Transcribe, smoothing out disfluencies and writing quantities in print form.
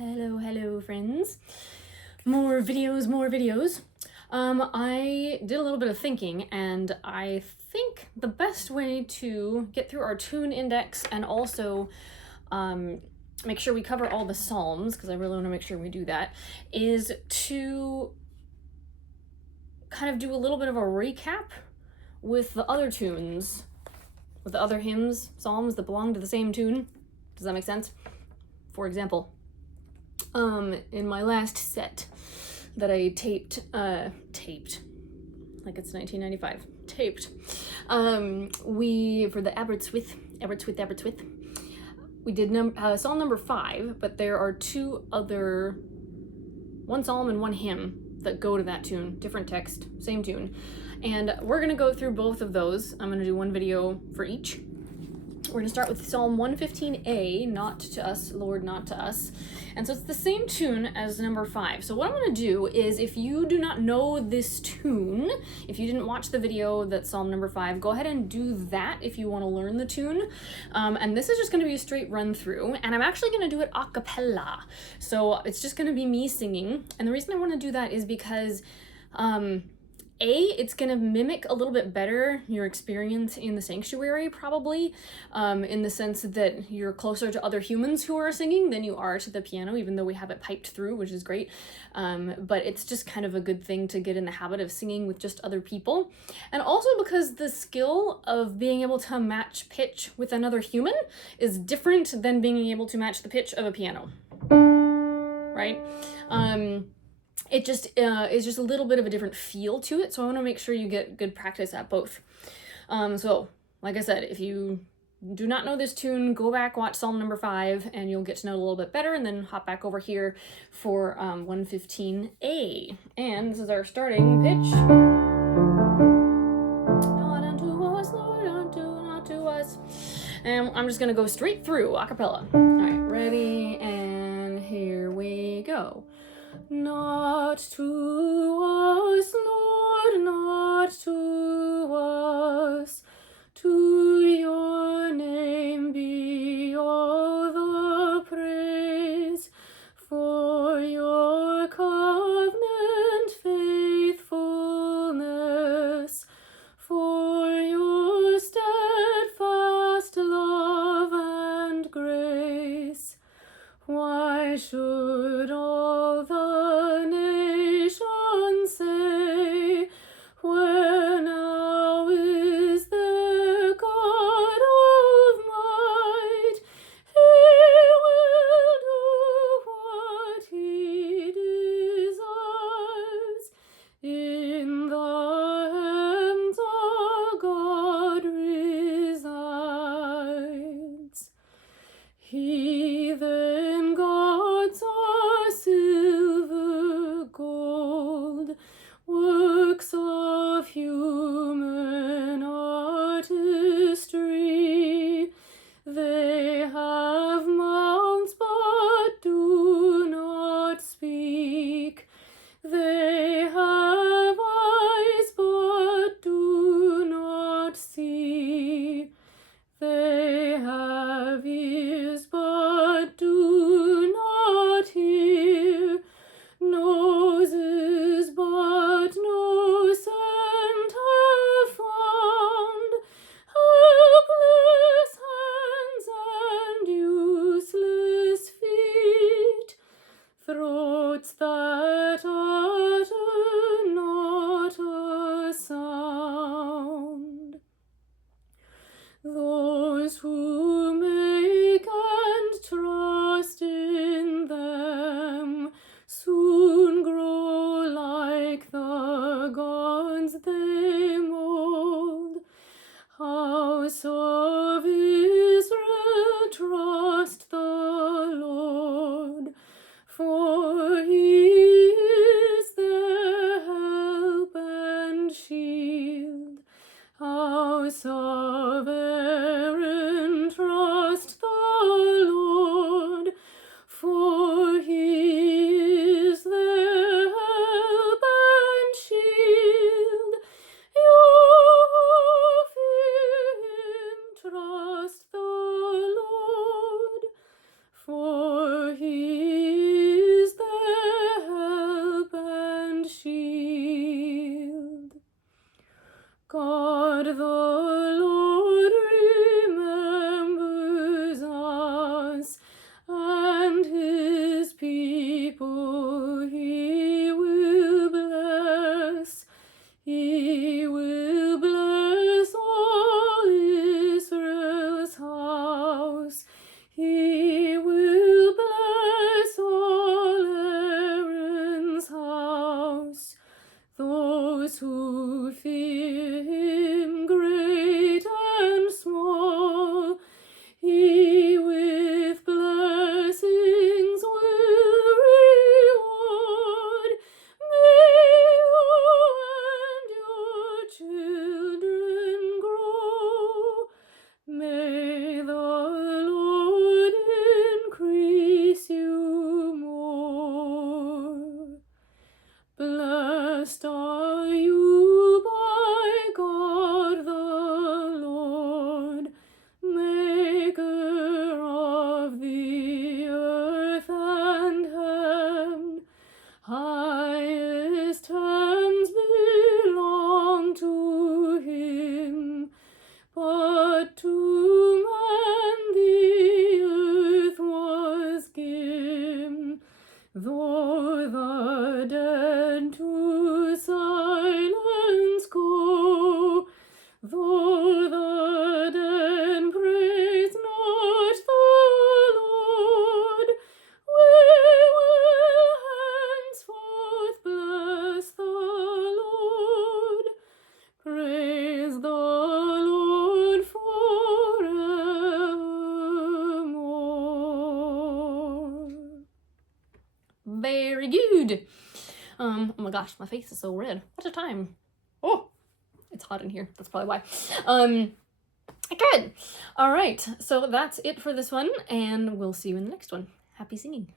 Hello friends. More videos. I did a little bit of thinking, and I think the best way to get through our tune index and also make sure we cover all the psalms, because I really want to make sure we do that, is to kind of do a little bit of a recap with the other tunes, with the other hymns, psalms that belong to the same tune. Does that make sense? For example, in my last set that I taped, like it's 1995, we, for the Aberystwyth, we did Psalm number 5, but there are one psalm and one hymn that go to that tune, different text, same tune. And we're gonna go through both of those. I'm gonna do one video for each. We're gonna start with Psalm 115a, Not to Us, Lord, Not to Us. And so it's the same tune as number 5. So what I'm gonna do is, if you do not know this tune, if you didn't watch the video that's Psalm number 5, go ahead and do that if you wanna learn the tune. And this is just gonna be a straight run through, and I'm actually gonna do it a cappella. So it's just gonna be me singing. And the reason I wanna do that is because, it's gonna mimic a little bit better your experience in the sanctuary, probably, in the sense that you're closer to other humans who are singing than you are to the piano, even though we have it piped through, which is great. But it's just kind of a good thing to get in the habit of singing with just other people. And also because the skill of being able to match pitch with another human is different than being able to match the pitch of a piano, right? It just is just a little bit of a different feel to it, so I want to make sure you get good practice at both. So, like I said, if you do not know this tune, go back, watch Psalm number 5, and you'll get to know it a little bit better, and then hop back over here for 115a. And this is our starting pitch. Not unto us, Lord, not to us. And I'm just going to go straight through a cappella. All right, ready, and here we go. Not to us, Lord, not to us. To your name be all the praise, for your covenant faithfulness, for your steadfast love and grace. Why should all the nations say, where now is the God of might? He will do what he desires. In the hands our God resides. Heathen gods are silver and his people he will bless. He will bless all Israel's house. He will bless all Aaron's house. Those who fear him, great and small, he with blessings will reward. May you and your children grow. May the Lord increase you more. Blessed are you by God the Lord, maker of the earth and heaven. Highest heavens belong to him, but to man the earth was given. Though the dead to silence go, though the dead praise not the Lord, we will henceforth bless the Lord. Praise the Lord forevermore. Very good. Oh my gosh, my face is so red. What's the time? Oh, it's hot in here. That's probably why. Good. All right. So that's it for this one, and we'll see you in the next one. Happy singing.